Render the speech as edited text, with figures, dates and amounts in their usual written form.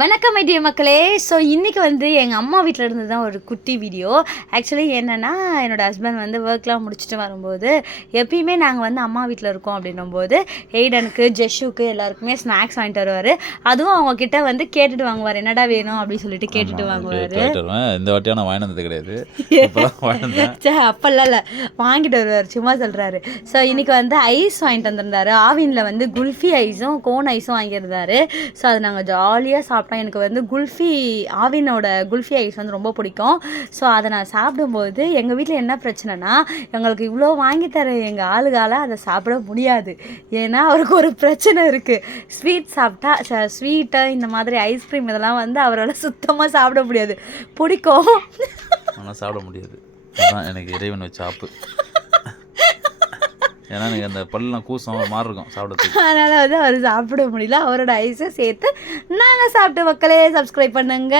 வணக்கம் ஐடியா மக்களே. ஸோ இன்றைக்கி வந்து எங்கள் அம்மா வீட்டில் இருந்து தான் ஒரு குட்டி வீடியோ. ஆக்சுவலி என்னென்னா, என்னோடய ஹஸ்பண்ட் வந்து ஒர்க்லாம் முடிச்சுட்டு வரும்போது எப்பயுமே நாங்கள் வந்து அம்மா வீட்டில் இருக்கோம் அப்படின்னும்போது எய்டனுக்கு ஜெஷுக்கு எல்லாருக்குமே ஸ்நாக்ஸ் வாங்கிட்டு வருவார். அதுவும் அவங்கக்கிட்ட வந்து கேட்டுட்டு வாங்குவார், என்னடா வேணும் அப்படின்னு சொல்லிட்டு கேட்டுட்டு வாங்குவார். இந்த வாட்டியான நான் வாங்கினது கிடையாது. அப்பெல்லாம் இல்லை, வாங்கிட்டு வருவார், சும்மா சொல்கிறாரு. ஸோ இன்றைக்கி வந்து ஐஸ் வாங்கிட்டு வந்திருந்தாரு. ஆவினில் வந்து குல்ஃபி ஐஸும் கோன் ஐஸும் வாங்கியிருந்தாரு. ஸோ அது நாங்கள் ஜாலியாக சாப்பிட்டோம். எனக்கு வந்து குல்ஃபி, ஆவினோட குல்ஃபி ஐஸ் வந்து ரொம்ப பிடிக்கும். ஸோ அதை நான் சாப்பிடும்போது எங்கள் வீட்டில் என்ன பிரச்சனைனா, எங்களுக்கு இவ்வளோ வாங்கி தர எங்கள் ஆளுகால அதை சாப்பிட முடியாது. ஏன்னா அவருக்கு ஒரு பிரச்சனை இருக்குது. ஸ்வீட் சாப்பிட்டா, ஸ்வீட்டு இந்த மாதிரி ஐஸ்கிரீம் இதெல்லாம் வந்து அவரால் சுத்தமாக சாப்பிட முடியாது. பிடிக்கும் ஆனால் சாப்பிட முடியாது. அதுதான் எனக்கு இறைவன் வச்ச ஆப்பு. ஏன்னா எனக்கு அந்த பல்லாம் கூசம் மாறி இருக்கும் சாப்பிட்றதுக்கு. அதனால் வந்து அவர் சாப்பிட முடியல. அவரோட ஐஸை சேர்த்து நாங்கள் சாப்பிட்டு மக்களே. சப்ஸ்கிரைப் பண்ணுங்க.